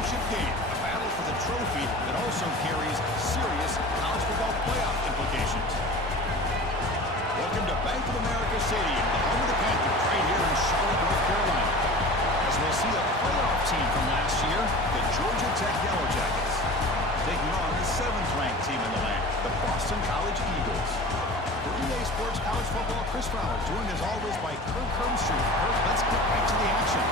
championship game, a battle for the trophy that also carries serious college football playoff implications. Welcome to Bank of America Stadium, the home of the Panthers, right here in Charlotte, North Carolina. As we'll see a playoff team from last year, the Georgia Tech Yellow Jackets, taking on the 7th-ranked team in the land, the Boston College Eagles. For EA Sports College Football, Chris Fowler, joined as always by Kirk Hermstreet. Kirk, let's get right to the action.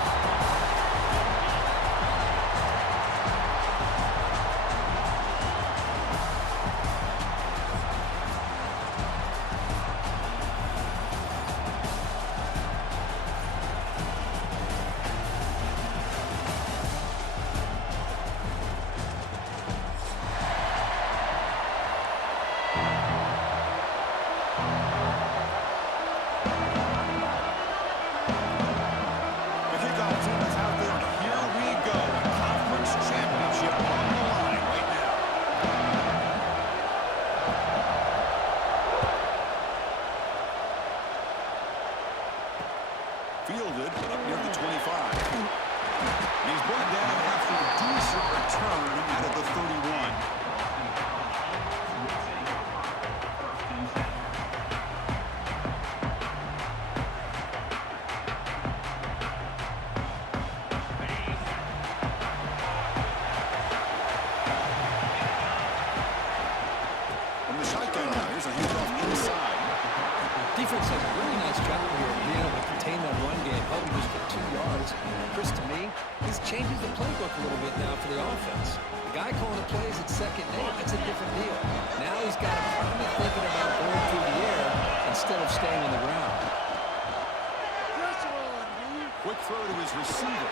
Fielded up near the 25. And he's brought down after a decent return out of the 31. From the shotgun now, here's a handoff inside. Defense does a really nice job here of being able to contain that run game, help him just get 2 yards. Chris, to me, this changes the playbook a little bit now for the offense. The guy calling the plays at second down, that's a different deal. Now he's got to probably thinking about going through the air instead of staying on the ground. Quick throw to his receiver.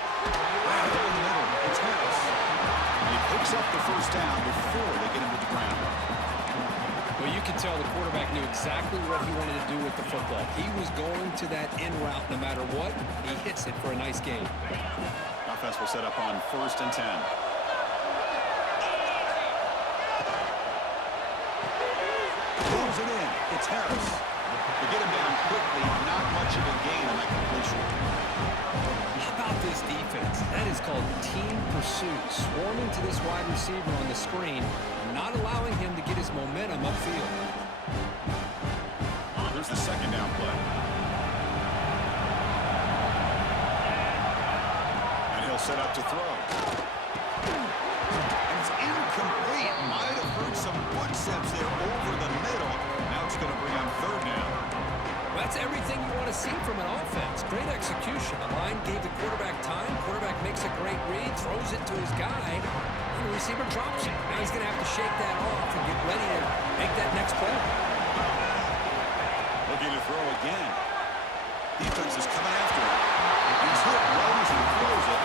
Right down the middle, it's Harris. And he picks up the first down before they get him to the ground. Well, you can tell the quarterback knew exactly what he wanted to do with the football. He was going to that in route no matter what. He hits it for a nice game. Offense will set up on 1st and 10. Pulls it in. It's Harris. They get him down quickly. Not much of a gain on that completion. How about this defense? That is called team pursuit. Swarming to this wide receiver on the screen, not allowing him to get his momentum upfield. Here's the second down play. And he'll set up to throw. And it's incomplete. Might have heard some footsteps there over the middle. Now it's going to bring on 3rd down. Well, that's everything you want to see from an offense. Great execution. The line gave the quarterback time. Quarterback makes a great read, throws it to his guy. The receiver drops it. Now he's going to have to shake that off and get ready to make that next play. Looking to throw again. Defense is coming after him. He's hit low as he throws it.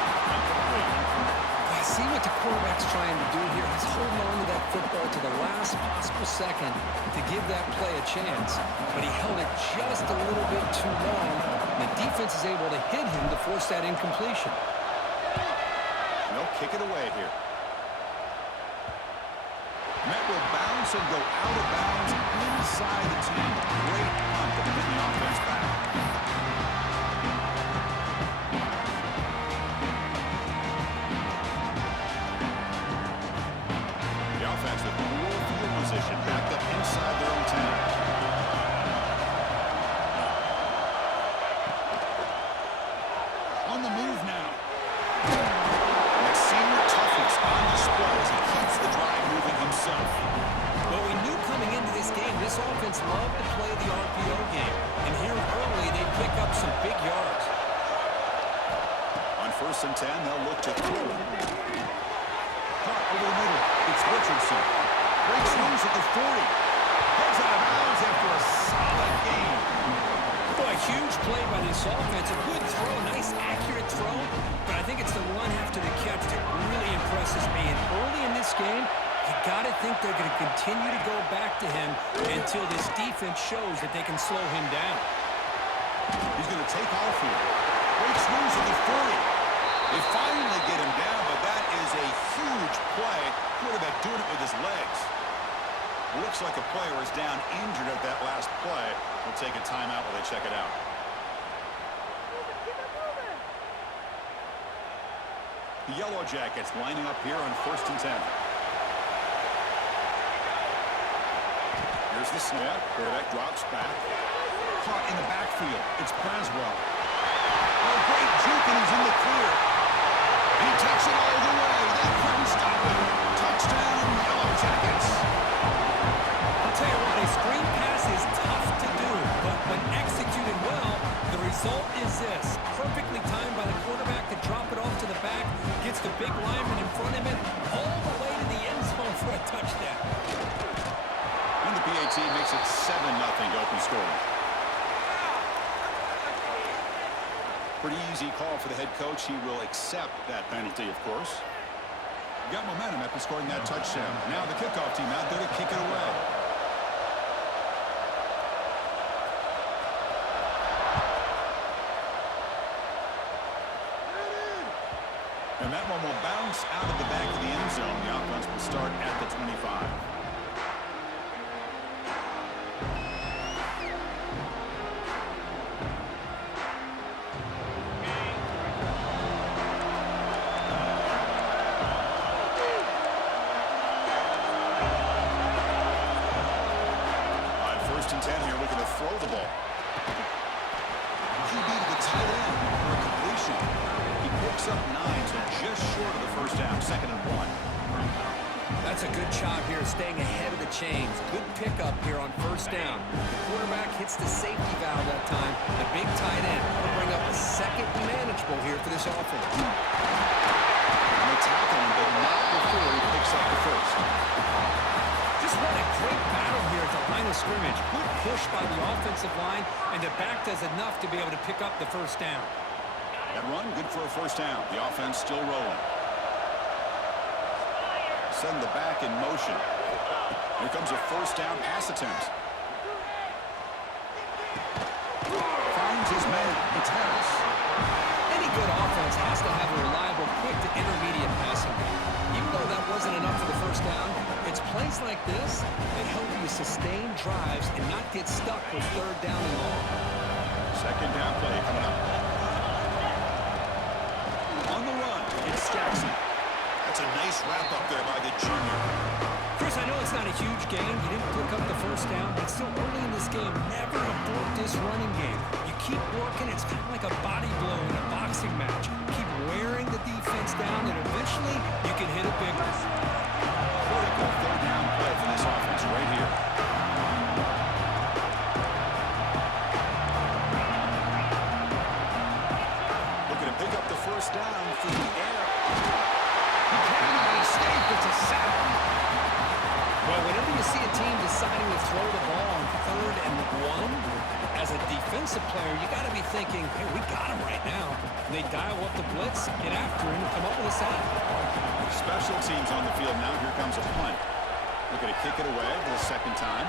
I see what the quarterback's trying to do here. He's holding on to that football to the last possible second to give that play a chance. But he held it just a little bit too long. The defense is able to hit him to force that incompletion. And they'll kick it away here. That will bounce and go out of bounds inside the 10. Great punt to put the offense back. The offense with more field position backed up inside their own 10. On the move now. And that senior toughness on display as he keeps the drive moving himself. Well, we knew coming into this game, this offense loved to play the RPO game. And here early, they pick up some big yards. On 1st and 10, they'll look to throw. Caught over the middle. It's Richardson. Breaks loose at the 40. Heads out of bounds after a solid game. Boy, a huge play by this offense. A good throw, nice accurate throw. But I think it's the run after the catch that really impresses me. And early in this game, you got to think they're going to continue to go back to him until this defense shows that they can slow him down. He's going to take off here. Breaks loose at the 40. They finally get him down, but that is a huge play. Quarterback doing it with his legs. Looks like a player is down injured at that last play. We'll take a timeout while they check it out. The Yellow Jackets lining up here on 1st and 10. Here's the snap. Quarterback drops back. Caught in the backfield. It's Braswell. Oh, great juke, and he's in the clear. He takes it all the way. They couldn't stop him. Touchdown, Yellow Jackets. I'll tell you what, a screen pass is tough to do, but when executed well, the result is this. Perfectly timed by the quarterback to drop it off to the back, gets the big lineman in front of him, all the way to the end zone for a touchdown. And the PAT makes it 7-0 to open scoring. Pretty easy call for the head coach. He will accept that penalty, of course. Got momentum after scoring that touchdown. Now the kickoff team out there to kick it away. And that one will bounce out of the back of the end zone. The offense will start at the 25. Throw the ball. QB to the tight end for a completion. He picks up 9, so just short of the first down, 2nd and 1. That's a good job here, staying ahead of the chains. Good pickup here on 1st down. The quarterback hits the safety valve that time. The big tight end will bring up a 2nd manageable here for this offense. And they tackle him, but not before he picks up the first. Just what a great battle here at the line of scrimmage. Good push by the offensive line, and the back does enough to be able to pick up the first down. That run, good for a first down. The offense still rolling. Send the back in motion. Here comes a first down pass attempt. Finds his man. It's Harris. Any good offense has to have a reliable, quick to intermediate passing game. Even though that wasn't enough for the first down, it's plays like this that help you sustain drives and not get stuck with 3rd down and long. 2nd down play coming up. On the run, it's Jackson. That's a nice wrap up there by the junior. Chris, I know it's not a huge game. You didn't pick up the first down, but still early in this game, never abort this running game. You keep working. It's kind of like a body blow in a boxing match. Keep wearing the defense down, and eventually you can hit a big one. Critical 3rd down play for this offense right here. Looking to pick up the first down through the air. He can't escape. It's a sack. Well, whenever you see a team deciding to throw the ball on 3rd and 1, as a defensive player, you got to be thinking, hey, we got him right now. And they dial up the blitz, get after him, and come up with a sack. Special teams on the field now. Here comes a punt. Looking to kick it away for the 2nd time.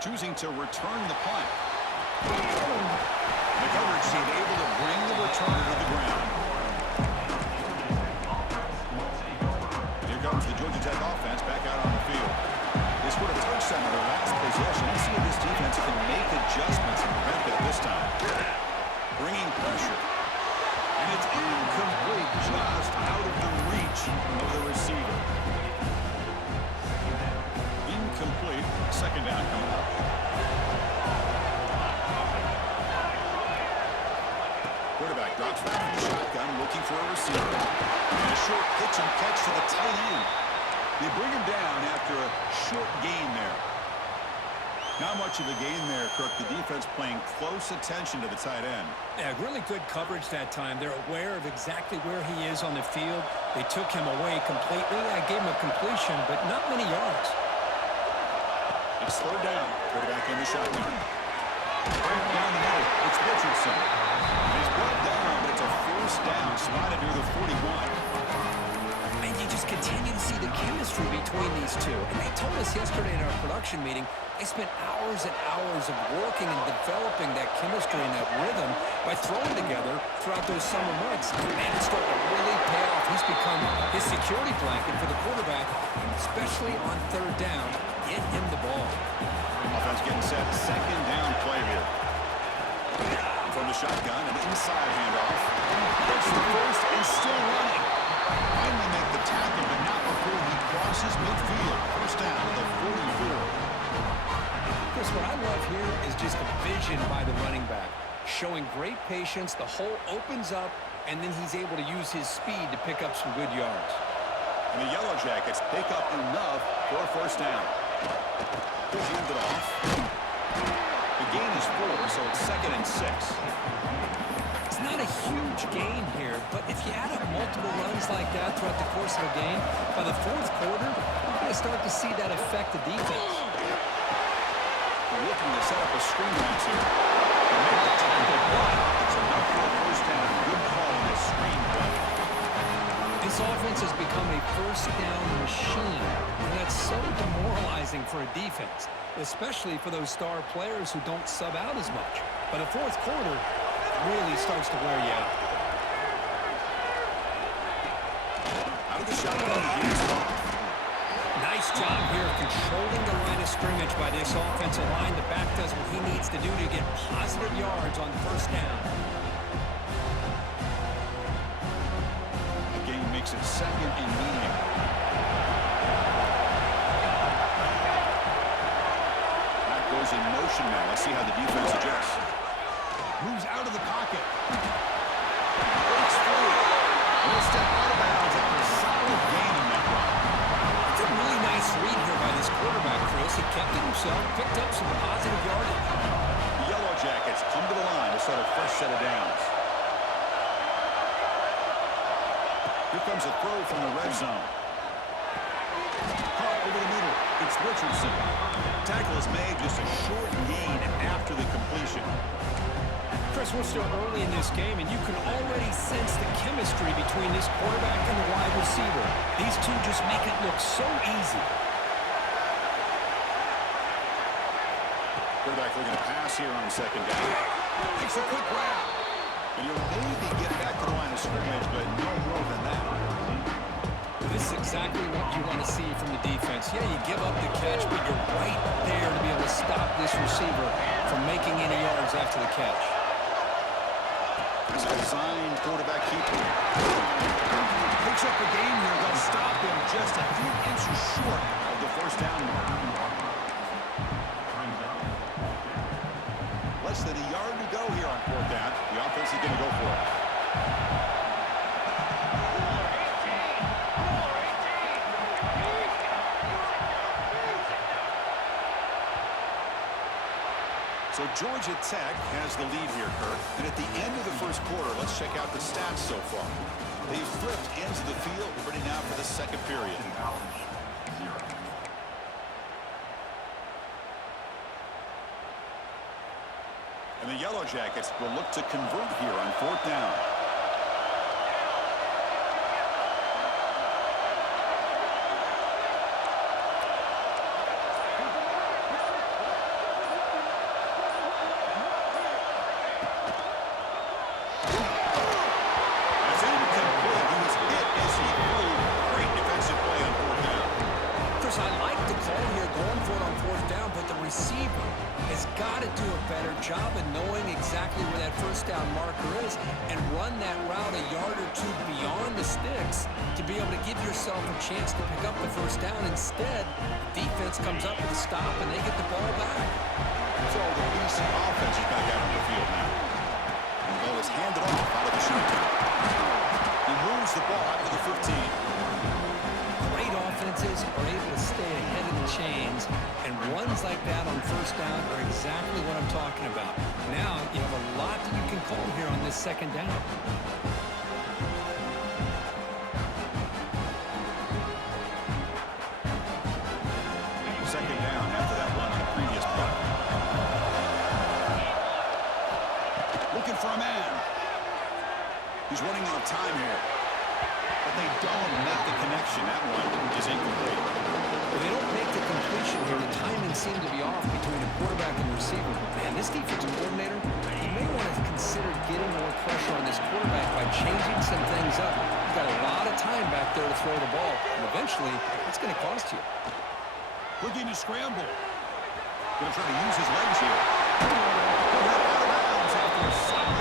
Choosing to return the punt. The coverage team able to bring the return to the ground. Here comes the Georgia Tech offense back out on the field. They scored a touchdown on their last possession. Let's see if this defense can make adjustments and prevent that this time. Bringing pressure. And it's incomplete, just out of the reach of the receiver. Incomplete. 2nd down coming up. Quarterback drops back from the shotgun, looking for a receiver. And a short pitch and catch to the tight end. They bring him down after a short gain there. Not much of a gain there, Kirk. The defense paying close attention to the tight end. Yeah, really good coverage that time. They're aware of exactly where he is on the field. They took him away completely. I gave him a completion, but not many yards. It's 3rd down. Quarterback in the shotgun. Right down the middle. It's Richardson. He's brought down, but it's a first down, slotted near the 41. And you just continue to see the chemistry between these two. And they told us yesterday in our production meeting, they spent hours and hours of working and developing that chemistry and that rhythm by throwing together throughout those summer months. And man, it's starting to really pay off. He's become his security blanket for the quarterback, and especially on 3rd down, get him the ball. Offense getting set. 2nd down play here. From the shotgun, an inside handoff. Gets the first and still running. Finally make the tackle, but not before he crosses midfield. First down at the 44. Chris, what I love here is just the vision by the running back. Showing great patience, the hole opens up, and then he's able to use his speed to pick up some good yards. And the Yellow Jackets pick up enough for a first down. He'll hand it off. The gain is 4, so it's 2nd and 6. It's not a huge gain here, but if you add up multiple runs like that throughout the course of a game, by the 4th quarter, you're going to start to see that affect the defense. We're looking to set up a screen pass here. They make the tackle, but it's enough for a first down. Good call on this screen play. This offense has become a first down machine, and that's so demoralizing for a defense, especially for those star players who don't sub out as much. But a 4th quarter really starts to wear you out. Out of the shotgun, he's off. Nice job here controlling the line of scrimmage by this offensive line. The back does what he needs to do to get positive yards on first down. The game makes it 2nd and medium. That goes in motion now. Let's see how the defense adjusts. Moves out of the pocket. Breaks free. He'll step out of bounds after a solid gain on that run. It's a really nice read here by this quarterback, Chris. He kept it himself, picked up some positive yardage. The Yellow Jackets come to the line to start a fresh set of downs. Here comes a throw from the red zone. Caught over the middle. It's Richardson. Tackle is made, just a short gain after the completion. Chris, we're still early in this game, and you can already sense the chemistry between this quarterback and the wide receiver. These two just make it look so easy. Quarterback looking to pass here on 2nd down. Takes a quick grab. And you'll maybe get back to the line of scrimmage, but no more than that. This is exactly what you want to see from the defense. Yeah, you give up the catch, but you're right there to be able to stop this receiver from making any yards after the catch. It's a design quarterback keeper. Picks up the game here. They'll stop him just a few inches short of the first down mark. Less than a yard to go here on 4th down. The offense is going to go for it. So Georgia Tech has the lead here, Kurt. And at the end of the 1st quarter, let's check out the stats so far. They've flipped ends of the field, ready now for the 2nd period. And the Yellow Jackets will look to convert here on 4th down. Job of knowing exactly where that first down marker is and run that route a yard or two beyond the sticks to be able to give yourself a chance to pick up the first down. Instead, the defense comes up with a stop and they get the ball back. So the BC offense is back out on the field now. And the ball is handed off out of the shotgun. He moves the ball out to the 15. Great offenses are able to stay ahead of the chains, and runs like that on first down are exactly what I'm talking about. Now you have a lot that you can call here on this 2nd down. Second down after that run on the previous play. Looking for a man. He's running out of time here. But they don't make the connection. That one is incomplete. Well, they don't make the completion here. The timing seemed to be off between the quarterback and the receiver. Man, this defensive coordinator, he may want to consider getting more pressure on this quarterback by changing some things up. He's got a lot of time back there to throw the ball, and eventually, it's going to cost you. Looking to scramble. Going to try to use his legs here. Out of bounds after a solid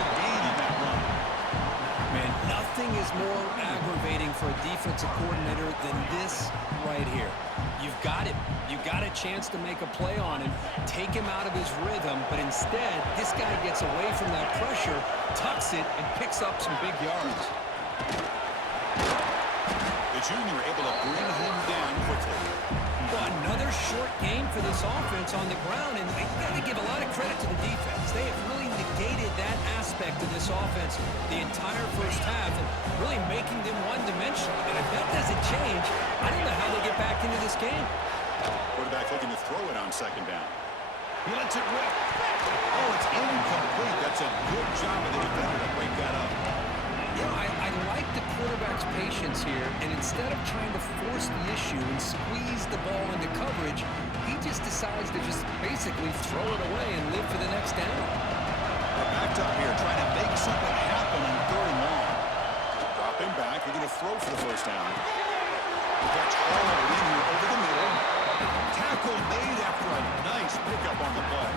is more aggravating for a defensive coordinator than this right here. You've got him. You've got a chance to make a play on him, take him out of his rhythm, but instead, this guy gets away from that pressure, tucks it, and picks up some big yards. The junior able to bring him down quickly. Well, another short game for this offense on the ground, and you got to give a lot of credit to the defense. They have really negated that aspect of this offense the entire first half and really making them one-dimensional. And if that doesn't change, I don't know how they get back into this game. Quarterback looking to throw it on second down. He lets it rip. Oh, it's incomplete. That's a good job of the defender to break that up. You know, I like the quarterback's patience here, and instead of trying to force the issue and squeeze the ball into coverage, he just decides to just basically throw it away and live for the next down. They're backed up here, trying to make something happen on third and long. Drop him back. They're going to throw for the first down. Catch all in here over the middle. Tackle made after a nice pickup on the play.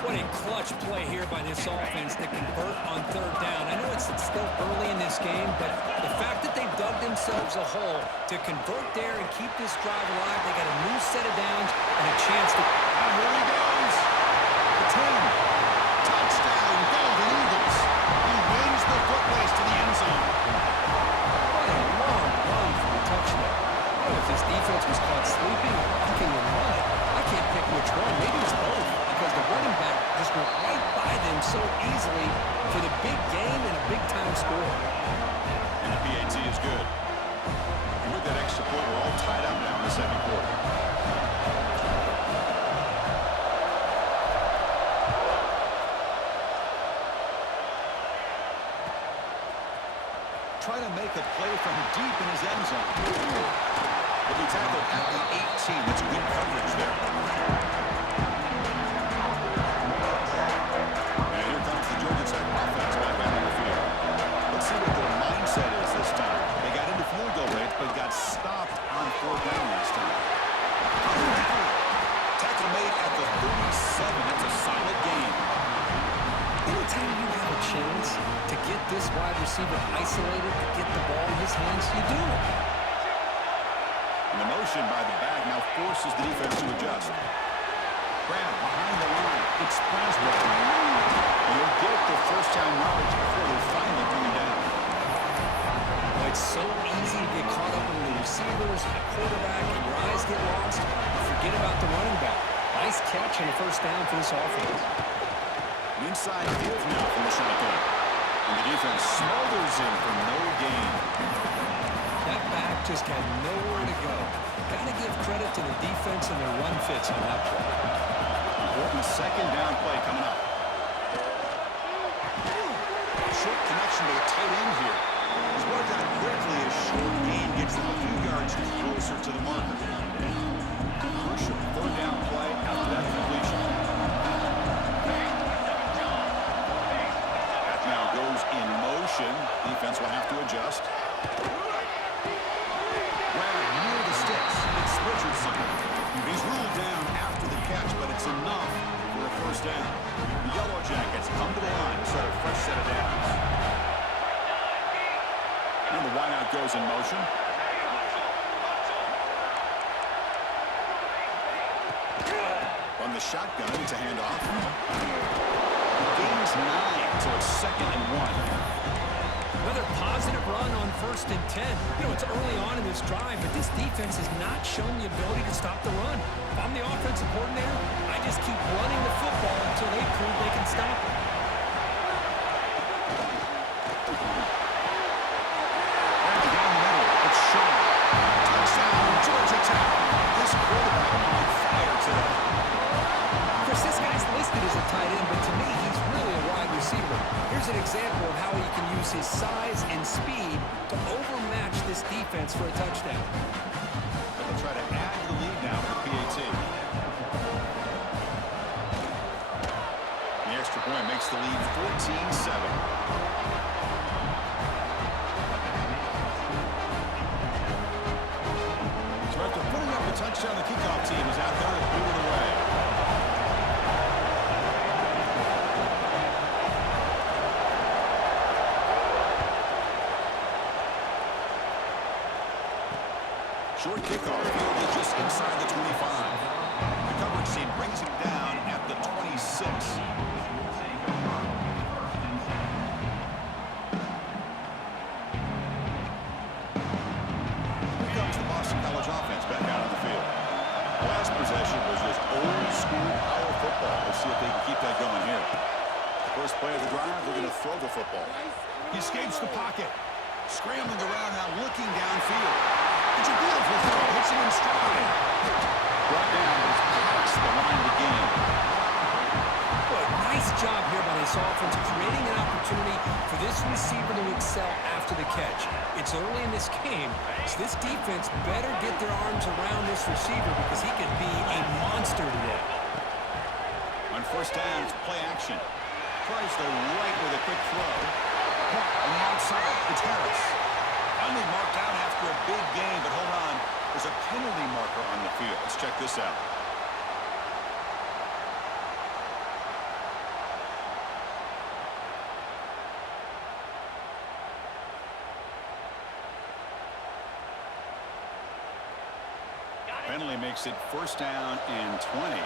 What a clutch play here by this offense to convert on third down. I know it's still early in this game, but the fact that they've dug themselves a hole to convert there and keep this drive alive, they got a new set of downs and a chance to... And here he goes. The 10. Touchdown, Golden Eagles. He wins the foot race to the end zone. What a long run for the touchdown. Oh, if this defense was caught sleeping or walking in mud, I can't pick which one. Maybe it's both, because the running back just went right by them so easily for the big game and a big-time score. And the PAT is good. And with that extra point, we're all tied up now in the second quarter. Trying to make a play from deep in his end zone. He'll be tackled at the 18. That's good coverage there. And here comes the Georgia Tech offense back out on the field. Let's see what their mindset is this time. They got into field goal range, but got stopped on fourth down last time. Tackle made at the 37. That's a solid game. Anytime you have a chance to get this wide receiver isolated, to get the ball in his hands, you do it. And the motion by the back now forces the defense to adjust. Grab behind the line. It's Braswell. And he'll get the first down yardage before they finally bring him down. Well, it's so easy to get caught up in the receivers and the quarterback, and your eyes get lost. Forget about the running back. Nice catch and a first down for this offense. Inside field now from the shotgun. And the defense smothers him for no gain. That back just had nowhere to go. Got to give credit to the defense and their run fits on that play. Important second down play coming up. Short connection to the tight end here. He's worked out quickly as short gain gets them a few yards closer to the marker. Crucial third down play after that completion. That now goes in motion. Defense will have to adjust. Near the sticks. It's Richardson. He's ruled down after the catch, but it's enough for a first down. The Yellow Jackets come to the line to start a fresh set of downs. And the wideout goes in motion. On the shotgun, it's a handoff. Gains 9, so it's 2nd and 1. Another positive run on 1st and 10. You know, it's early on in this drive, but this defense has not shown the ability to stop the run. If I'm the offensive coordinator, I just keep running the football until they prove they can stop it. And down the middle, it's Shaw. Touchdown, Georgia Tech. This quarterback on fire today. Of course, this guy's listed as a tight end, but to me, he's really a wide receiver. Here's an example of how he can use his size and speed to overmatch this defense for a touchdown. They'll try to add to the lead now for PAT. The extra point makes the lead 14-7. So after putting up the touchdown, the kickoff team is out there to boot it away. Short kickoff. Field is just inside the 25. The coverage team brings him down at the 26. Here comes the Boston College offense back out on the field. Last possession was just old school power football. Let's see if they can keep that going here. First play of the drive, they're going to throw the football. He escapes the pocket. Scrambling around now, looking downfield. It's a beautiful throw. Hits him in stride. Brought down, but it's past the line of the game. Boy, nice job here by this offense, creating an opportunity for this receiver to excel after the catch. It's early in this game, so this defense better get their arms around this receiver because he could be a monster today. On first down, it's play action. Tries the right with a quick throw. On the outside, it's Harris. Finally marked out after a big gain, but hold on. There's a penalty marker on the field. Let's check this out. Penalty makes it first down and 20.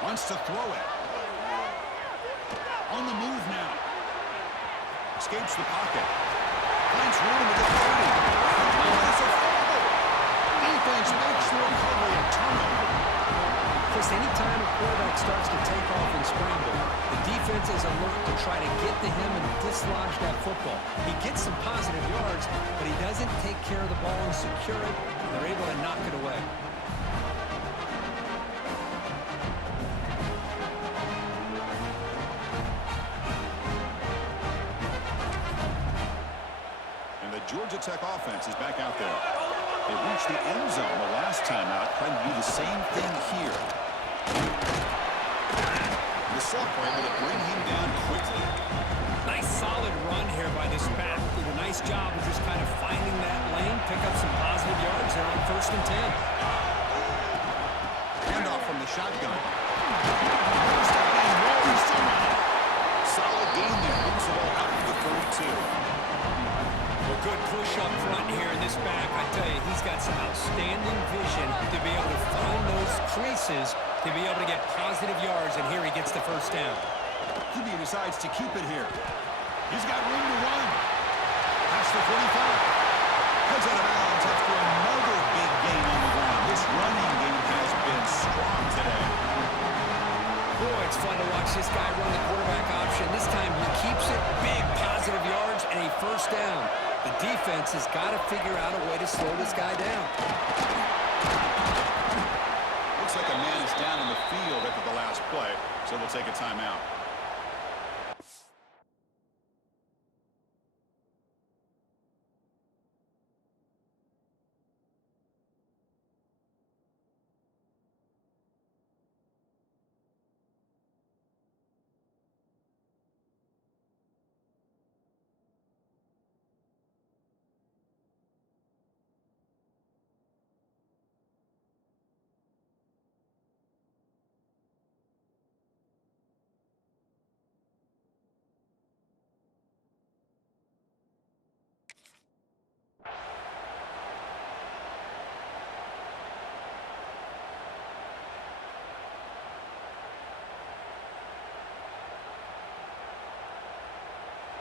Wants to throw it. On the move now. Escapes the pocket. Finds room to the 30. Oh, it's a fumble. Defense makes the recovery a turnover. Chris, anytime a quarterback starts to take off and scramble, the defense is alert to try to get to him and dislodge that football. He gets some positive yards, but he doesn't take care of the ball and secure it, and they're able to knock it away. Georgia Tech offense is back out there. They reached the end zone the last time out, trying to do the same thing here. The sophomore able to bring him down quickly. Nice solid run here by this back. Did a nice job of just kind of finding that lane, pick up some positive yards there on first and 10. Handoff from the shotgun. First down and rolls somehow. Solid gain there. Moves the ball out to the 32. A good push up front here in this back. I tell you, he's got some outstanding vision to be able to find those creases, to be able to get positive yards, and here he gets the first down. QB decides to keep it here. He's got room to run. Past the 45. Heads out of bounds after another big gain on the ground. This running game has been strong today. Boy, it's fun to watch this guy run the quarterback option. This time he keeps it, big positive yards, and a first down. The defense has got to figure out a way to slow this guy down. Looks like a man is down in the field after the last play, so they'll take a timeout.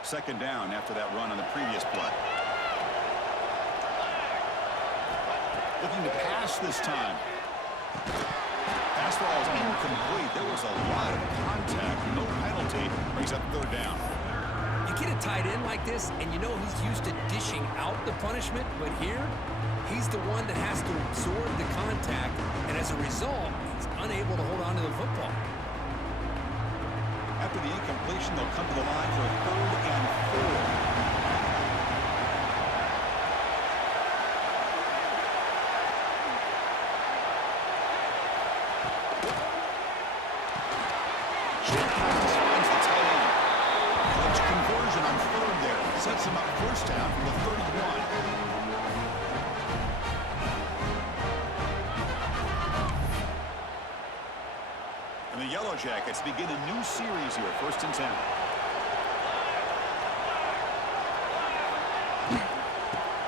Second down after that run on the previous play. Looking to pass this time. Pass ball is incomplete. There was a lot of contact. No penalty. Brings up third down. You get a tight end like this, and you know he's used to dishing out the punishment, but here, he's the one that has to absorb the contact, and as a result, he's unable to hold on to the football. After the incompletion, they'll come to the line for a 3rd and 4. Short pass finds the tight end. Clutch conversion on 3rd there. Sets him up first down from the 31. Jackets begin a new series here, 1st and 10.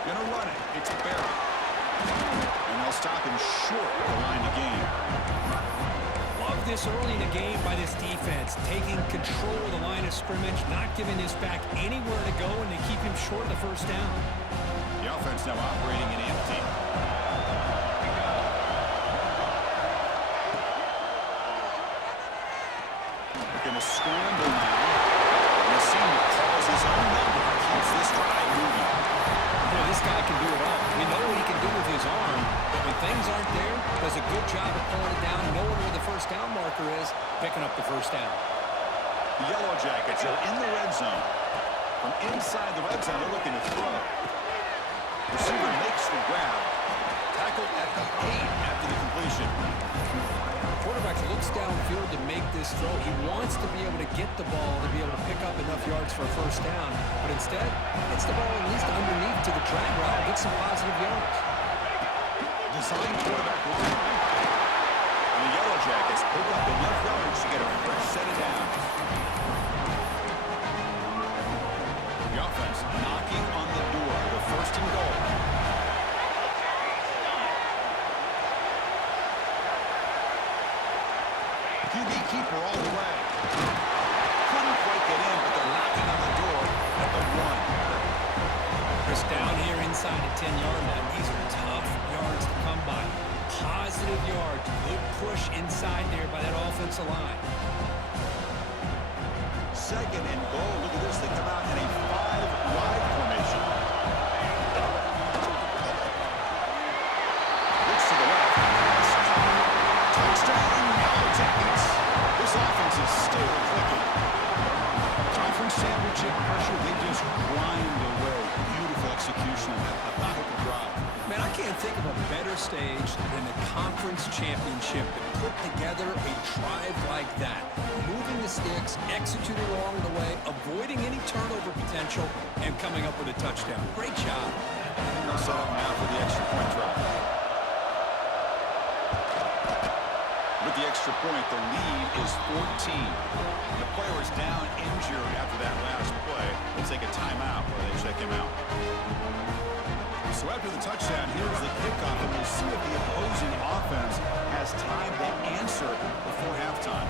Gonna run it. It's Barry. And they'll stop him short of the line to gain. Love this early in the game by this defense, taking control of the line of scrimmage, not giving this back anywhere to go, and they keep him short of the 1st down. The offense now operating in empty. They're going to scramble now. And the senior calls his own number, keeps this drive moving. Boy, this guy can do it all. We know what he can do with his arm, but when things aren't there, does a good job of pulling it down, knowing where the 1st down marker is, picking up the 1st down. The Yellow Jackets are in the red zone. From inside the red zone, they're looking to throw. Receiver makes the grab. Tackled at the 8 after the completion. Quarterback looks downfield to make this throw. He wants to be able to get the ball to be able to pick up enough yards for a 1st down, but instead, gets the ball at least underneath to the drag route and gets some positive yards. Design quarterback line. And the Yellow Jackets pick up enough yards to get a fresh set of downs. The offense knocking on the door with a 1st and goal. QB keeper all the way. Couldn't quite get in, but they're knocking on the door at the 1. Chris, down here inside the 10-yard line. These are tough yards to come by. Positive yards. Good push inside there by that offensive line. 2nd and goal. Look at this. They come out in a 5-wide formation. Looks to the left. Touchdown, Yellow Jackets. This offense is still clicking. Conference championship pressure, they just grind away. Beautiful execution on that methodical drive. Man, I can't think of a better stage than the conference championship to put together a drive like that. Moving the sticks, executing along the way, avoiding any turnover potential, and coming up with a touchdown. Great job. They'll set up now for the extra point drive. With the extra point, the lead is 14. The player is down injured after that last play. We'll take a timeout where they check him out. So after the touchdown, here's the kickoff, and we'll see if the opposing offense has time to answer before halftime.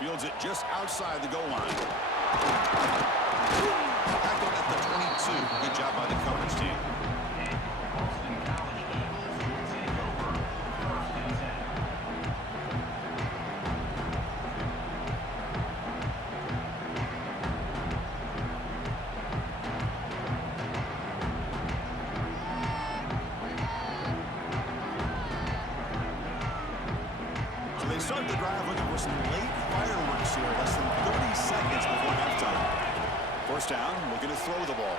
Fields it just outside the goal line. Tackled at the 22. Good job by the coverage team. So they start the drive looking for some late fireworks here, less than 30 seconds before halftime. 1st down, looking to throw the ball.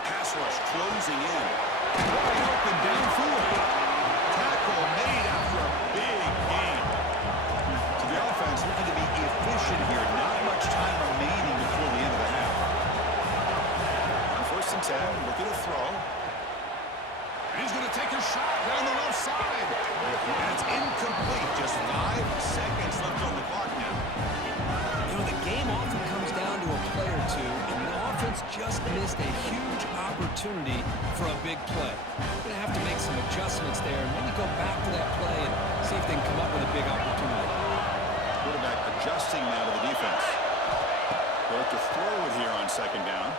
Pass rush closing in. Wide open downfield. Tackle made after a big gain. So the offense looking to be efficient here. Not much time remaining before the end of the half. On 1st and 10, looking to throw. And he's going to take a shot down the left side. And it's incomplete. Just 5 seconds left on the clock now. You know, the game often comes down to a play or two, and the offense just missed a huge opportunity for a big play. They're going to have to make some adjustments there and maybe go back to that play and see if they can come up with a big opportunity. Quarterback adjusting now to the defense. They'll have to throw it here on 2nd down.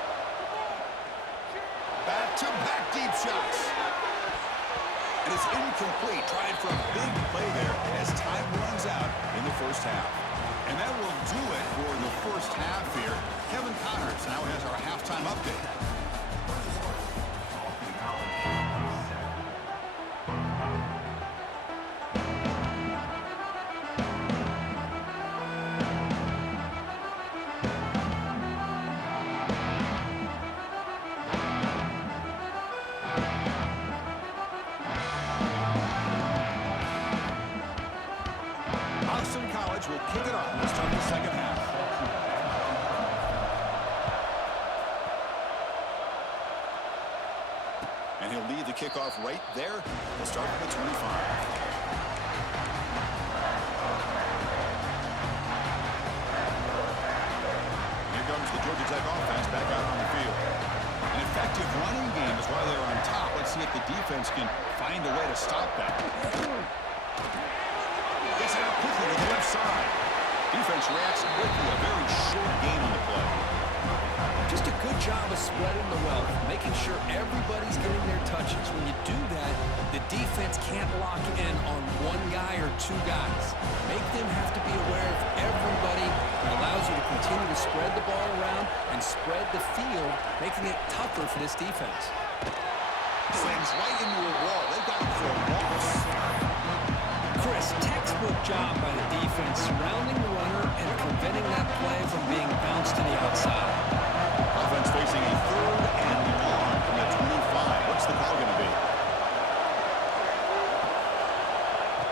Back-to-back deep shots. And it's incomplete. Trying for a big play there as time runs out in the 1st half. And that will do it for the 1st half here. Kevin Connors now has our halftime update. Will kick it off. Let's start the 2nd half. to kick off right there. They'll start from the 25. Here comes the Georgia Tech offense back out on the field. An effective running game is why they're on top. Let's see if the defense can find a way to stop that. Gets it out quickly to the left side. Defense reacts quickly. A very short gain on the play. Just a good job of spreading the wealth, making sure everybody's getting their touches. When you do that, the defense can't lock in on one guy or two guys. Make them have to be aware of everybody. It allows you to continue to spread the ball around and spread the field, making it tougher for this defense. Slams right into a wall. They got him for a loss. Chris, textbook job by the defense, surrounding the runner and preventing that play from being bounced to the outside. Offense facing a 3rd and long from the 25. What's the call going to be?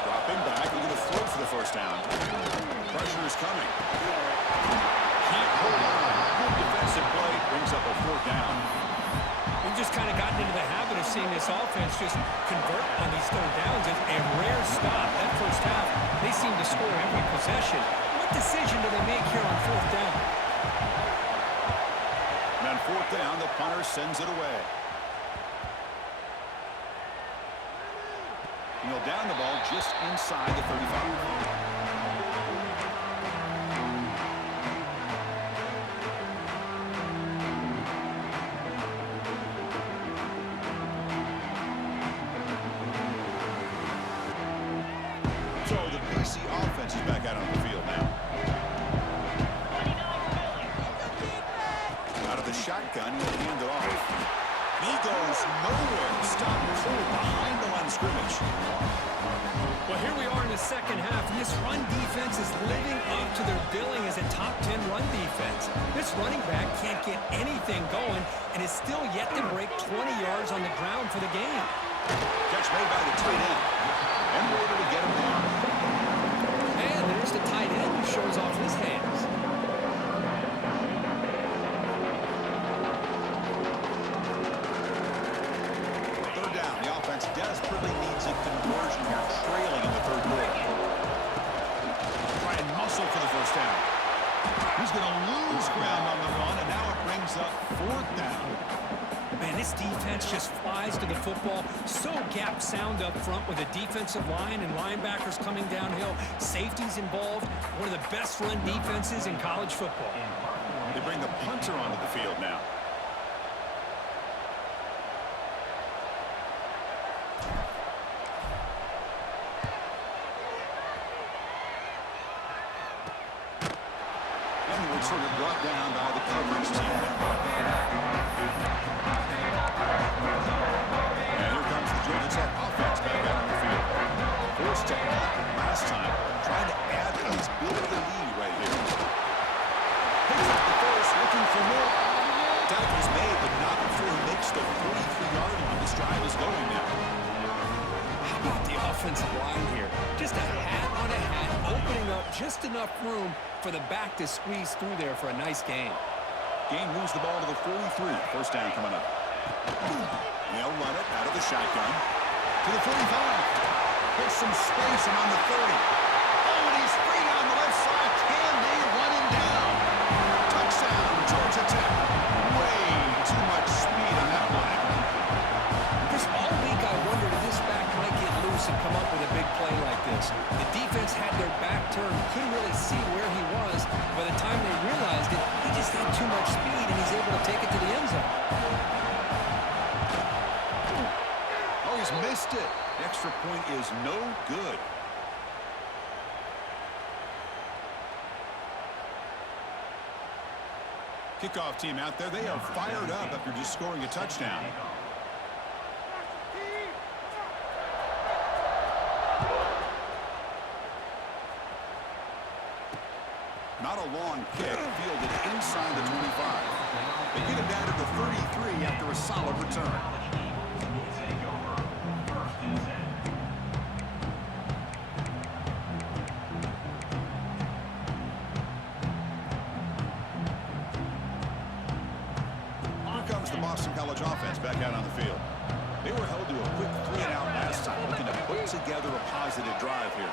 Dropping back, looking to throw for the first down. Pressure is coming. Can't hold on. Good defensive play. Brings up a 4th down. We've just kind of gotten into the habit of seeing this offense just convert on these 3rd downs. It's a rare stop. That first half, they seem to score every possession. What decision do they make here on 4th down? And on 4th down, the punter sends it away. And he'll down the ball just inside the 35. So the BC offense is back out on the field now. Out of the shotgun, he'll hand it off. He goes nowhere. Stop cold behind the line of scrimmage. Well, here we are in the second half, and this run defense is living up to their billing as a top 10 run defense. This running back can't get anything going and is still yet to break 20 yards on the ground for the game. Catch made by the tight end. And we're able to get him down. And there's the tight end who shows off his hands. Desperately needs a conversion here, trailing in the 3rd quarter. Try and muscle for the first down. He's going to lose ground on the run, and now it brings up 4th down. Man, this defense just flies to the football. So gap sound up front with a defensive line and linebackers coming downhill. Safeties involved. One of the best run defenses in college football. They bring the punter onto the field now. Sort of brought down by the coverage team. And here comes the Georgia Tech offense back out on the field. Forced to punt last time, trying to add to his built-in lead right here. Picks up the first, looking for more. Tackle's made, but not before he makes the 43-yard line. This drive is going now. How about the offensive line here? Just a hat on a hat, opening up just enough room for the back to squeeze through there for a nice gain. Gain moves the ball to the 43. First down coming up. They'll run it out of the shotgun to the 45. Gets some space and on the 30. Oh, and he's free on the left side. Can they run him down? Touchdown, Georgia Tech. Way too much speed on that play. Just all week I wondered if this back might get loose and come up with a big play like this. The defense had their back turned, couldn't really see where he was. By the time they realized it, he just had too much speed, and he's able to take it to the end zone. Oh, he's missed it. The extra point is no good. Kickoff team out there, they are fired up after just scoring a touchdown. Not a long kick, fielded inside the 25. They get him down to the 33 after a solid return. Here comes the Boston College offense back out on the field. They were held to a quick 3-and-out last time, looking to put together a positive drive here.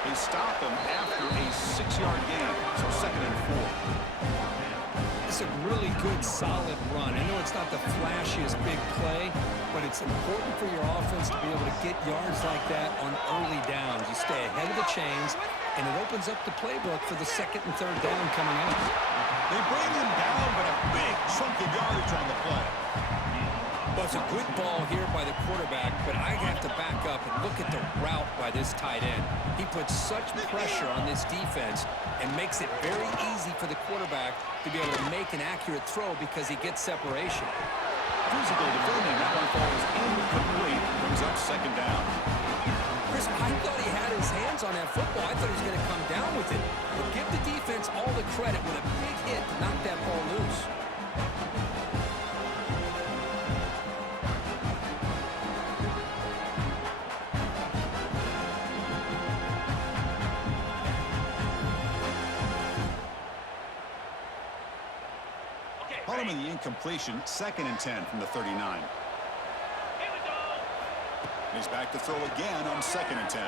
They stop him after a 6-yard gain, so 2nd and 4. It's a really good, solid run. I know it's not the flashiest big play, but it's important for your offense to be able to get yards like that on early downs. You stay ahead of the chains, and it opens up the playbook for the 2nd and 3rd down coming up. They bring him down, but a big chunk of yardage on the play. Well, it's a good ball here by the quarterback, but I have to back up and look at the route by this tight end. He puts such pressure on this defense and makes it very easy for the quarterback to be able to make an accurate throw because he gets separation. Physical defending. That one falls incomplete. Brings up 2nd down. Chris, I thought he had his hands on that football. I thought he was going to come down with it. But give the defense all the credit with a big hit to knock that ball loose. Following the incompletion, 2nd and 10 from the 39. He's back to throw again on 2nd and 10.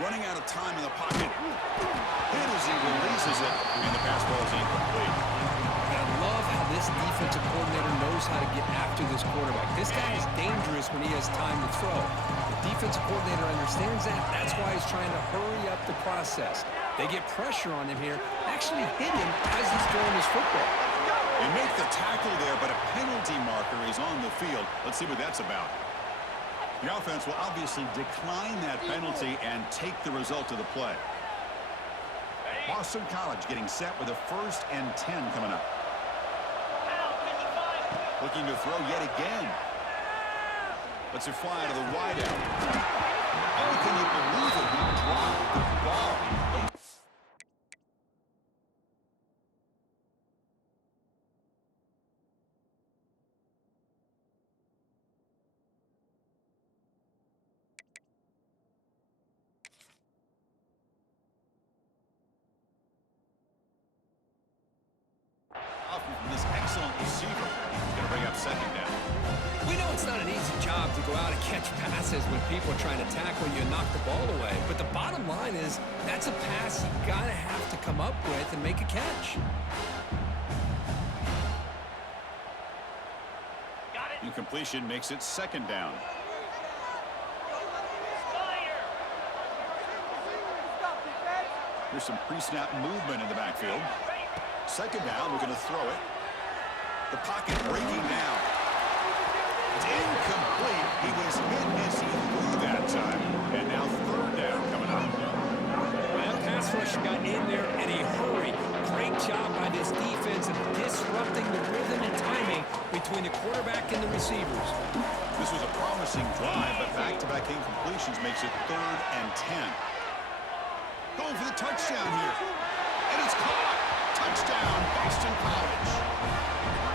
Running out of time in the pocket. And as he releases it, and the pass ball is incomplete. And I love how this defensive coordinator knows how to get after this quarterback. This guy is dangerous when he has time to throw. The defensive coordinator understands that. That's why he's trying to hurry up the process. They get pressure on him here, actually hit him as he's throwing his football. They make the tackle there, but a penalty marker is on the field. Let's see what that's about. The offense will obviously decline that penalty and take the result of the play. Boston College getting set with a 1st and 10 coming up. Looking to throw yet again. Lets it fly to the wideout. Oh, can you believe it? He dropped the ball. From this excellent receiver. He's going to bring up 2nd down. We know it's not an easy job to go out and catch passes when people are trying to tackle you and knock the ball away. But the bottom line is that's a pass you got to have to come up with and make a catch. Incompletion makes it 2nd down. There's some pre-snap movement in the backfield. 2nd down, we're going to throw it. The pocket breaking down. It's incomplete. He was hit as he threw that time. And now 3rd down coming up. That pass rush got in there in a hurry. Great job by this defense of disrupting the rhythm and timing between the quarterback and the receivers. This was a promising drive, but back-to-back incompletions makes it 3rd and 10. Going for the touchdown here. And it's caught. Touchdown, Boston College.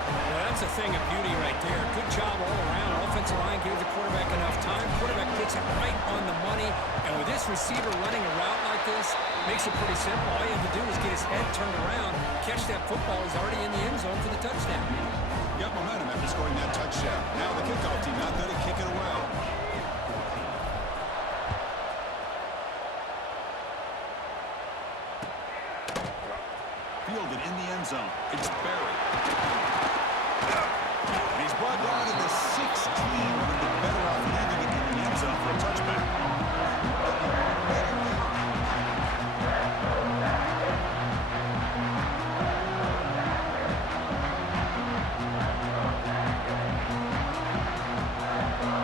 Well, that's a thing of beauty right there. Good job all around. Offensive line gave the quarterback enough time. Quarterback gets it right on the money. And with this receiver running a route like this, makes it pretty simple. All you have to do is get his head turned around, catch that football. He's already in the end zone for the touchdown. Got momentum after scoring that touchdown. Now the kickoff team out there to kick it away. Fielded in the end zone. It's Barry. And he's brought down to the 16. Better off leaving it in the end zone for a touchback.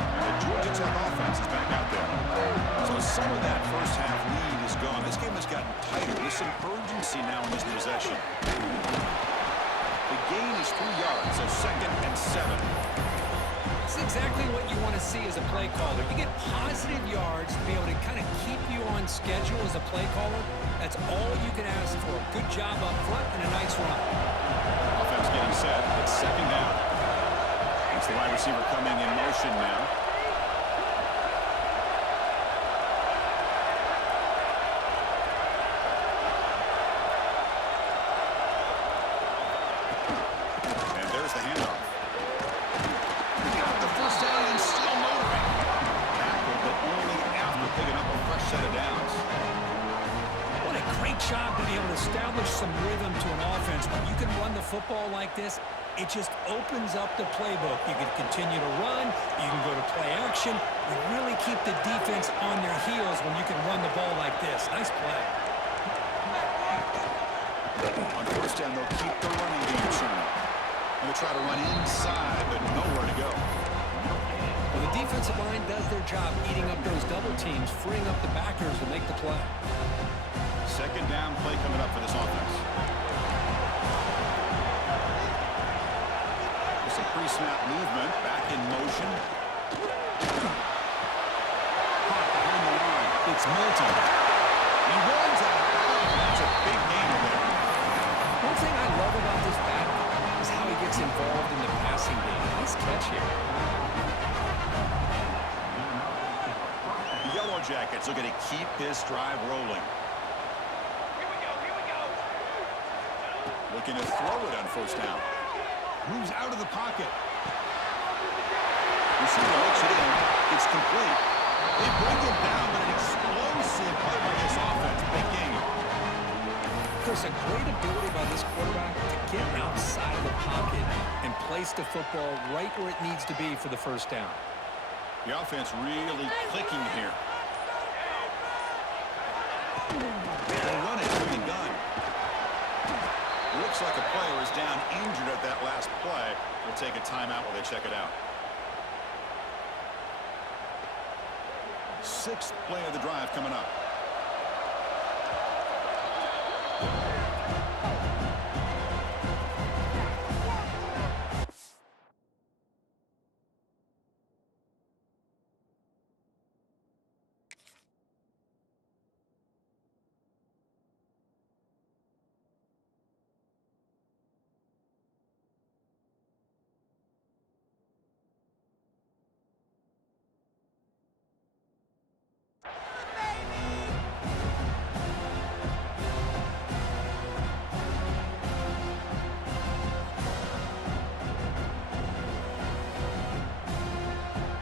And the Georgia Tech offense is back out there. So some of that first half lead is gone. This game has gotten tighter. There's some urgency now in this possession. The gain is 3 yards, so 2nd and 7. It's exactly what you want to see as a play caller. You get positive yards to be able to kind of keep you on schedule as a play caller. That's all you can ask for. Good job up front and a nice run. Offense getting set. It's 2nd down. It's the wide receiver coming in motion now. And there's the handoff. great job to be able to establish some rhythm to an offense. When you can run the football like this, it just opens up the playbook. You can continue to run. You can go to play action. You really keep the defense on their heels when you can run the ball like this. Nice play. On first down, they'll keep the running game churning. They'll try to run inside, but nowhere to go. Well, the defensive line does their job eating up those double teams, freeing up the backers to make the play. Second down play coming up for this offense. It's a pre-snap movement, back in motion. Caught behind the line. It's Milton. He runs out of bounds. That's a big gain there. One thing I love about this back is how he gets involved in the passing game. Nice catch here. The Yellow Jackets are going to keep this drive rolling. Looking to throw it on first down. Moves out of the pocket. Receiver looks it in. It's complete. They bring him down, but an explosive play by this offense. Big game. Chris, a great ability by this quarterback to get outside of the pocket and place the football right where it needs to be for the first down. The offense really clicking here. They'll run it from the gun. Looks like a player is down injured at that last play. We'll take a timeout while they check it out. Sixth play of the drive coming up.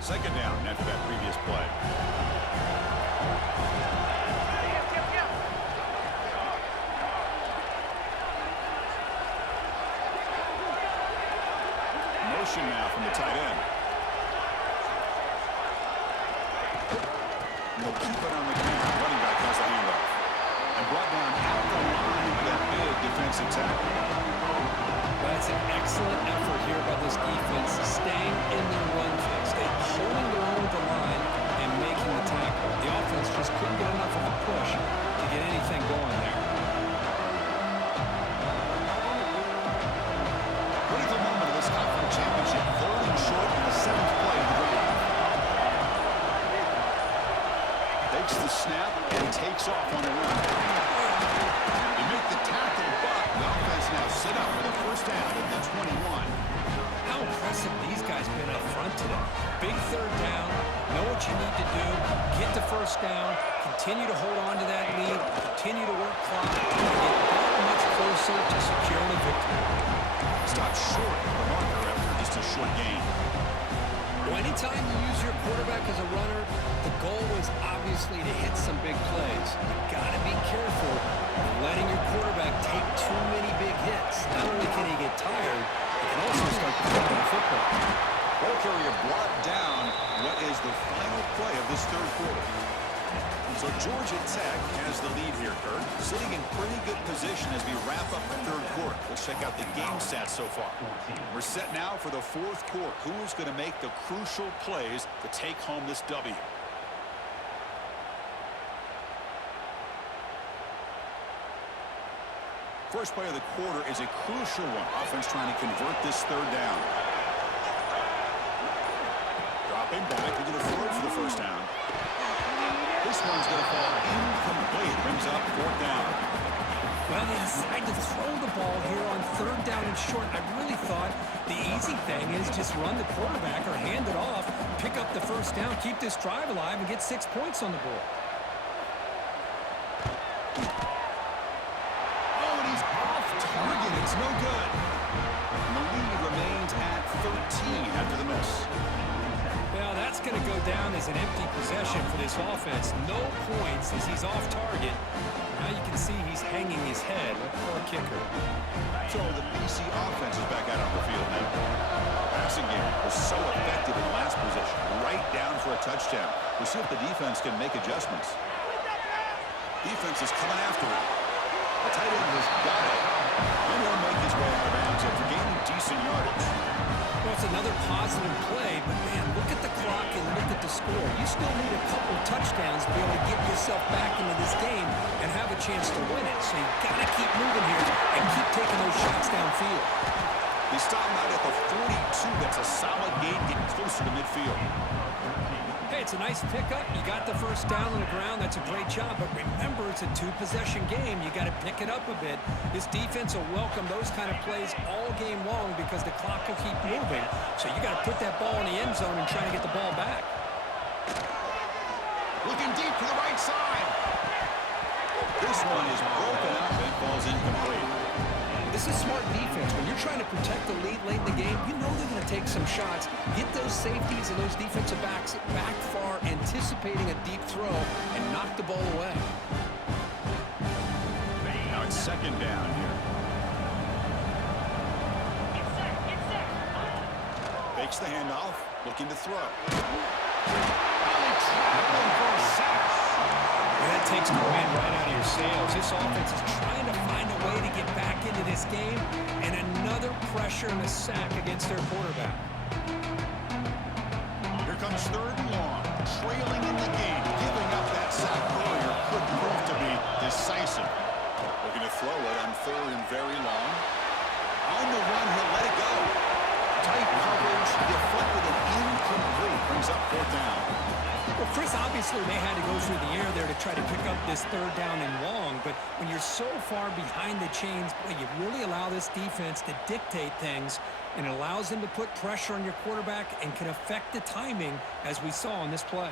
Second down after that previous play. Motion now from the tight end. And they'll keep it on the ground. Running back has the handoff. And brought down out the line by that big defensive tackle. That's an excellent effort here by this defense, staying in their run fix. They holding their own with the line and making the tackle. The offense just couldn't get enough of a push to get anything going there. Critical moment of this conference championship. Third and short in the seventh play of the drive. Takes the snap and takes off on a run. You make the tackle, but the offense now sit up for the first down at the 21. How impressive these guys been up front today. Big third down, know what you need to do, get the first down, continue to hold on to that lead, continue to work clock, and get that much closer to securing a victory. Stopped short of the marker after just a short gain. Well, anytime you use your quarterback as a runner, the goal was obviously to hit some big plays. You've got to be careful of letting your quarterback take too many big hits. Not only can he get tired, he can also start to fumble the football. Ball carrier brought down. What is the final play of this third quarter? So Georgia Tech has the lead here, Kurt. Sitting in pretty good position as we wrap up the third quarter. Let's check out the game stats so far. We're set now for the fourth quarter. Who is going to make the crucial plays to take home this W? First play of the quarter is a crucial one. Offense trying to convert this third down. Dropping back, they're going to throw for the first down. This one's going to fall incomplete. Brings up fourth down. Well, they decide to throw the ball here on third down and short. I really thought the easy thing is just run the quarterback or hand it off, pick up the first down, keep this drive alive, and get 6 points on the board. Oh, and he's off target. It's no good. And the lead remains at 13 after the miss. Well, that's going to go down as is an empty possession for this offense. No points as he's off target. Now you can see he's hanging his head. A poor kicker. So the BC offense is back out on the field now. Passing game was so effective in last possession, right down for a touchdown. We'll see if the defense can make adjustments. Defense is coming after him. The tight end has got it. And he'll make his way out of bounds after gaining decent yardage. Well, it's another positive play, but man, look at the clock and look at the score. You still need a couple touchdowns to be able to get yourself back into this game and have a chance to win it. So you've got to keep moving here and keep taking those shots downfield. They stop him out at the 42. That's a solid gain, getting closer to midfield. Hey, it's a nice pickup. You got the first down on the ground. That's a great job. But remember, it's a two-possession game. You got to pick it up a bit. This defense will welcome those kind of plays all game long because the clock will keep moving. So you got to put that ball in the end zone and try to get the ball back. Looking deep to the right side. This one is broken up and falls incomplete. This is smart defense. When you're trying to protect the lead late in the game, you know they're going to take some shots, get those safeties and those defensive backs back far, anticipating a deep throw, and knock the ball away. Now it's second down here. Fakes the handoff, looking to throw. Traveling for a sack. That takes the wind right out of your sails. This offense is trying to find a way to get back into this game, and another pressure and a sack against their quarterback. Here comes third and long, trailing in the game. Giving up that sack earlier could prove to be decisive. Looking to throw it on third and very long. On the run, he'll let it go. Tight coverage, deflected and incomplete. Brings up fourth down. Well, Chris, obviously they had to go through the air there to try to pick up this third down and long, but when you're so far behind the chains, boy, you really allow this defense to dictate things, and it allows them to put pressure on your quarterback and can affect the timing, as we saw on this play.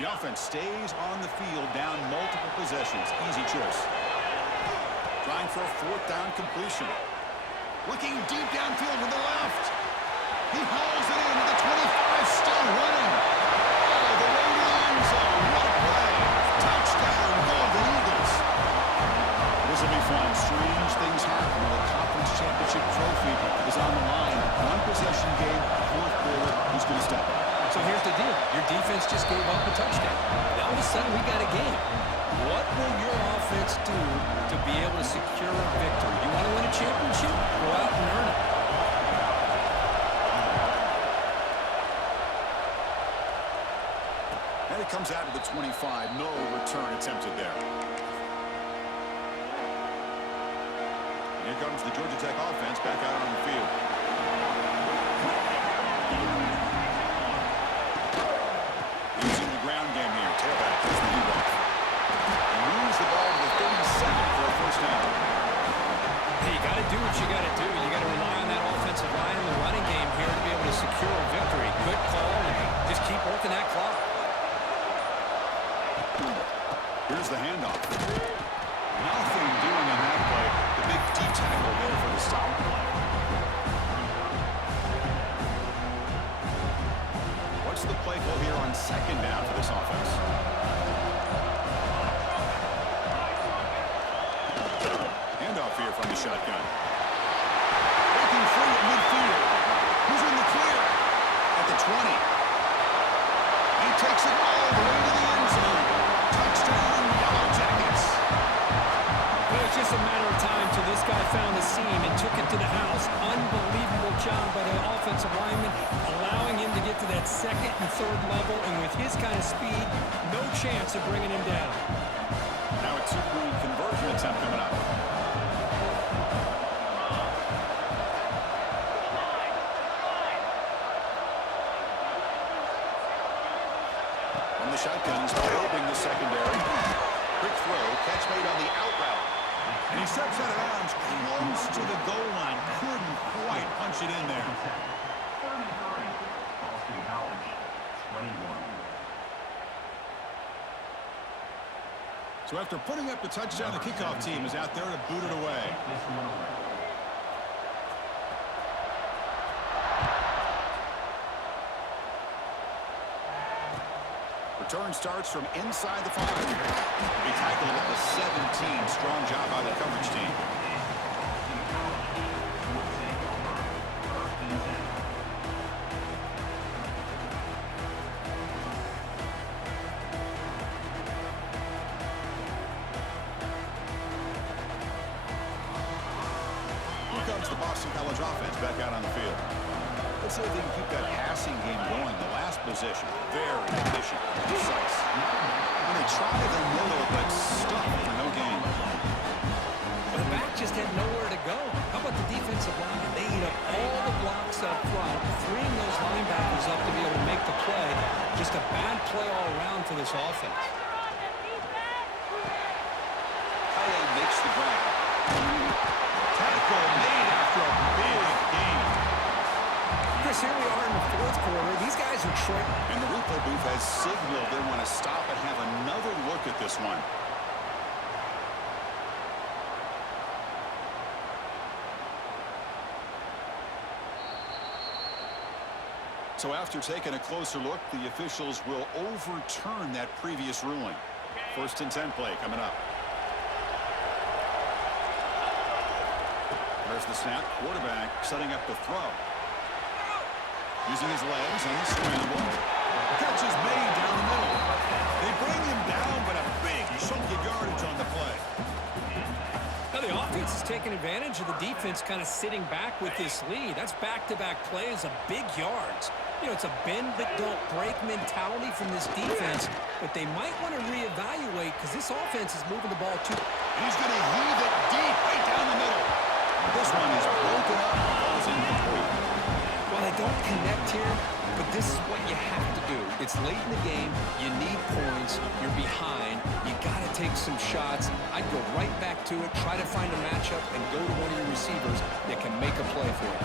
The offense stays on the field, down multiple possessions. Easy choice. Trying for a fourth down completion. Looking deep downfield to the left. He hauls it in to the 25, still running. All the way to the end zone. What a play. Touchdown, Golden Eagles. This will be fun. Strange things happen when the conference championship trophy is on the line. One possession game, fourth quarter. Who's going to step up? So here's the deal. Your defense just gave up a touchdown. Now all of a sudden we got a game. What will your offense do to be able to secure a victory? You want to win a championship? Go out and earn it. And it comes out to the 25. No return attempted there. And here comes the Georgia Tech offense back out on the field. Using the ground game here. Tailback is the handoff. And moves the ball to the 37 for a first down. Hey, you got to do what you got to do. You got to rely on that offensive line and the running game here to be able to secure a victory. Good call, and just keep working that clock. Here's the handoff. Nothing doing on that play. The big D tackle there for the stop. What's the play call here on second down for this offense? Handoff here from the shotgun. Breaking free at midfield. Who's in the clear? At the 20. He takes it all the way to the end zone. Touchdown, Yellow Jackets. Well, it's just a matter of time till this guy found the seam and took it to the house. Unbelievable job by the offensive lineman, allowing him to get to that second and third level, and with his kind of speed, no chance of bringing him down. Now a two-point conversion attempt coming up. From the shotguns, probing the secondary. Quick throw, catch made on the out route. And he steps out of bounds close to the goal line. Couldn't quite punch it in there. So after putting up the touchdown, the kickoff team is out there to boot it away. Return starts from inside the 5. He tackled at the 17. Strong job by the coverage team. Here comes the Boston College offense back out on the field. Let's see if they can keep that passing game going. The last possession, very efficient, precise. And they try the middle, but stuck for no gain. The back just had nowhere to go. How about the defensive line? They eat up all the blocks up front, freeing those linebackers up to be able to make the play. Just a bad play all around for this offense. Kyle makes the grab. Tackle made after a big gain. Chris, here we are in the fourth quarter. These guys are short. And the replay booth has signaled they want to stop and have another look at this one. So after taking a closer look, the officials will overturn that previous ruling. 1st and 10 play coming up. There's the snap. Quarterback setting up the throw. Using his legs on the scramble. Catch is made down the middle. They bring him down, but a big chunk of yardage on the play. Now the offense is taking advantage of the defense kind of sitting back with this lead. That's back-to-back plays of big yards. You know, it's a bend-but-don't-break mentality from this defense, but they might want to reevaluate because this offense is moving the ball too. He's going to heave it deep right down the middle. This one is broken up. Ball's incomplete. Well, they don't connect here, but this is what you have to do. It's late in the game. You need points. You're behind. You got to take some shots. I'd go right back to it, try to find a matchup, and go to one of your receivers that can make a play for you.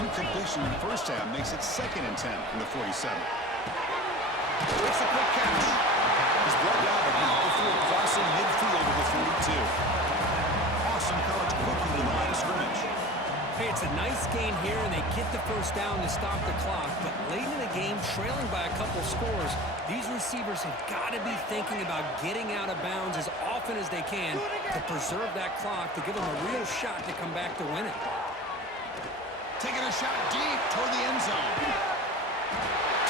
Incompletion in the first half makes it 2nd and 10 from the 47. It's a quick catch. He's brought down about before crossing midfield of the 42. Awesome coverage quickly to the line of scrimmage. Hey, it's a nice gain here, and they get the first down to stop the clock. But late in the game, trailing by a couple scores, these receivers have got to be thinking about getting out of bounds as often as they can to preserve that clock, to give them a real shot to come back to win it. Taking a shot deep toward the end zone.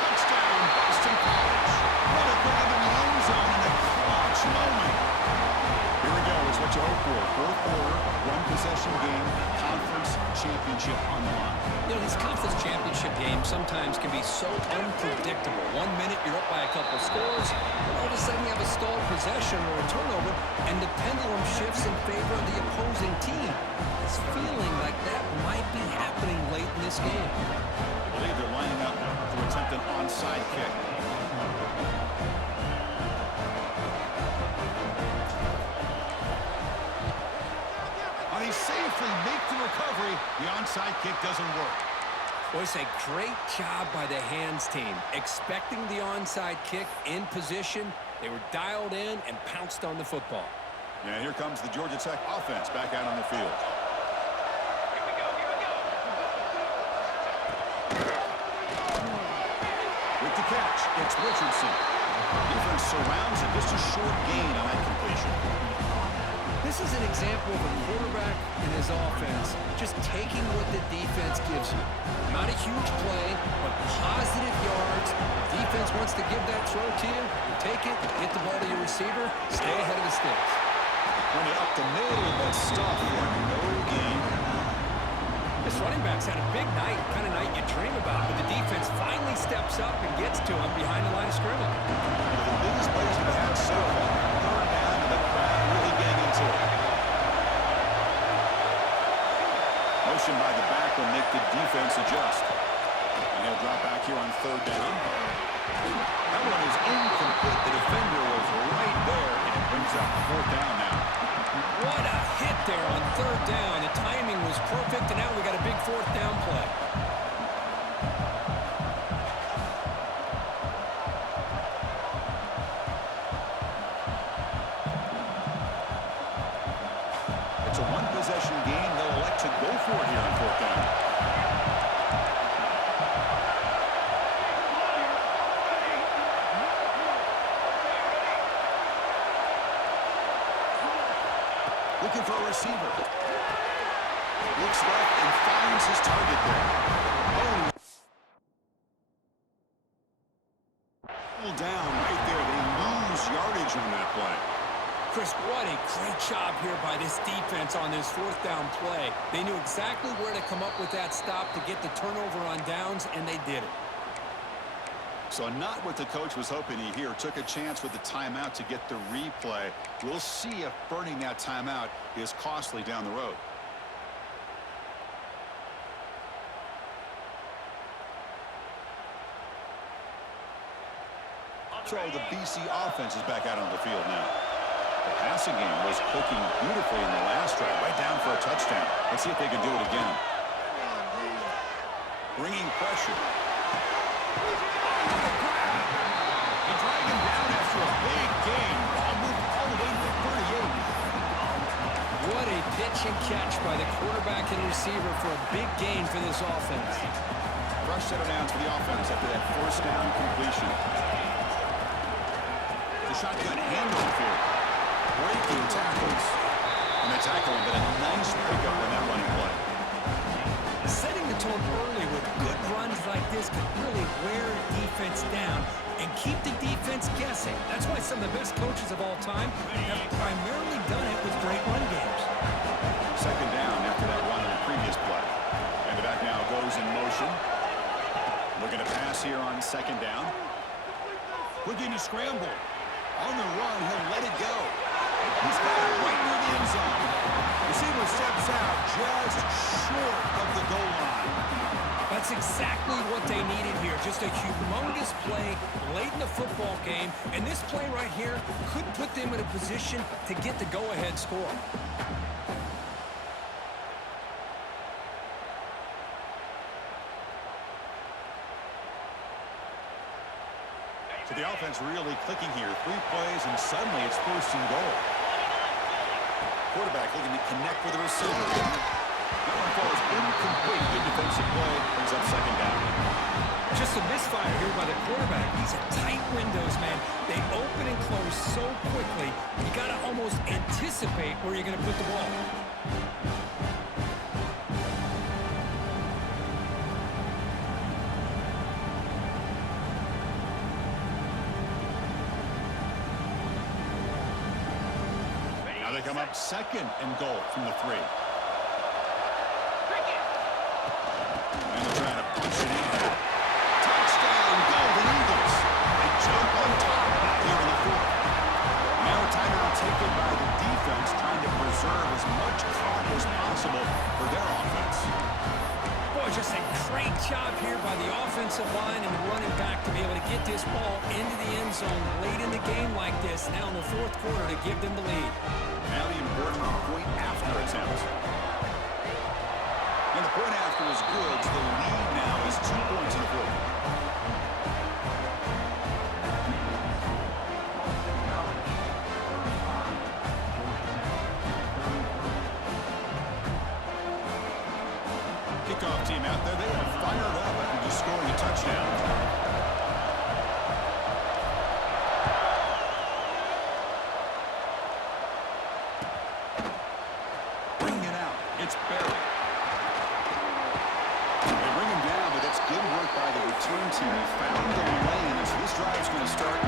Touchdown, Boston College. What a grab in the end zone in a clutch moment. Here we go. It's what you hope for. 4th quarter, 1-possession game, conference championship on the line. You know, these conference championship games sometimes can be so unpredictable. 1 minute you're up by a couple scores, and all of a sudden you have a stalled possession or a turnover, and the pendulum shifts in favor of the opposing team. It's feeling like that might be happening late in this game. I believe they're lining up to attempt an onside kick. They safely make the recovery. The onside kick doesn't work. Boys, a great job by the hands team. Expecting the onside kick in position, they were dialed in and pounced on the football. Yeah, here comes the Georgia Tech offense back out on the field. With the catch, it's Richardson. Defense surrounds him. Just a short gain on that completion. This is an example of a quarterback and his offense just taking what the defense gives you. Not a huge play, but positive yards. The defense wants to give that throw to you. You take it, get the ball to your receiver, stay ahead of the sticks. Run it up the middle, but stop for no gain. This running back's had a big night, kind of night you dream about, but the defense finally steps up and gets to him behind the line of scrimmage. One of the biggest plays we've had so far. Third down, and the crowd really getting into it. Motion by the back will make the defense adjust. And he'll drop back here on 3rd down. That one is incomplete. The defender was right there, and it brings up 4th down now. What a hit there on 3rd down. The timing was perfect, and now we got a big 4th down play. It's a 1-possession game. They'll elect to go for it here on 4th down. Looking for a receiver. Looks left and finds his target there. Oh, down right there. They lose yardage on that play. Chris, what a great job here by this defense on this fourth down play. They knew exactly where to come up with that stop to get the turnover on downs, and they did it. So not what the coach was hoping to hear. Took a chance with the timeout to get the replay. We'll see if burning that timeout is costly down the road. So the BC offense is back out on the field now. The passing game was clicking beautifully in the last drive, right down for a touchdown. Let's see if they can do it again. Bringing pressure. They drag him down after a big gain. Ball moved all the way to the 38. What a pitch and catch by the quarterback and receiver for a big gain for this offense. Fresh set of downs for the offense after that first down completion. The shotgun handoff here. Breaking tackles. And they tackle him, but a nice pickup on that running play. Setting the tone early with good runs like this can really wear defense down and keep the defense guessing. That's why some of the best coaches of all time have primarily done it with great run games. Second down after that run in the previous play. And the back now goes in motion. Looking to pass here on second down. Looking to scramble. On the run, he'll let it go. He's got it right near the end zone. Receiver steps out just short of the goal line. That's exactly what they needed here. Just a humongous play late in the football game. And this play right here could put them in a position to get the go-ahead score. So the offense really clicking here. 3 plays, and suddenly it's first and goal. Quarterback looking to connect with the receiver. That one falls incomplete. Good defensive play. Brings up second down. Just a misfire here by the quarterback. These are tight windows, man. They open and close so quickly. You got to almost anticipate where you're going to put the ball. Now they come up second and goal from the 3. And they're trying to punch it in. Touchdown, Golden Eagles. They jump on top here in the 4th. Now a timeout taken by the defense, trying to preserve as much clock as possible for their offense. Boy, just a great job here by the offensive line and the running back to be able to get this ball into the end zone late in the game like this, now in the 4th quarter to give them the lead. Now the important point after attempt. And the point after is good, so the lead now is 2 points in the 4th. Kickoff team out there, they are fired up after just scoring a touchdown. It's Barry. They bring him down, but it's good work by the return team. He found the lane, so this drive's going to start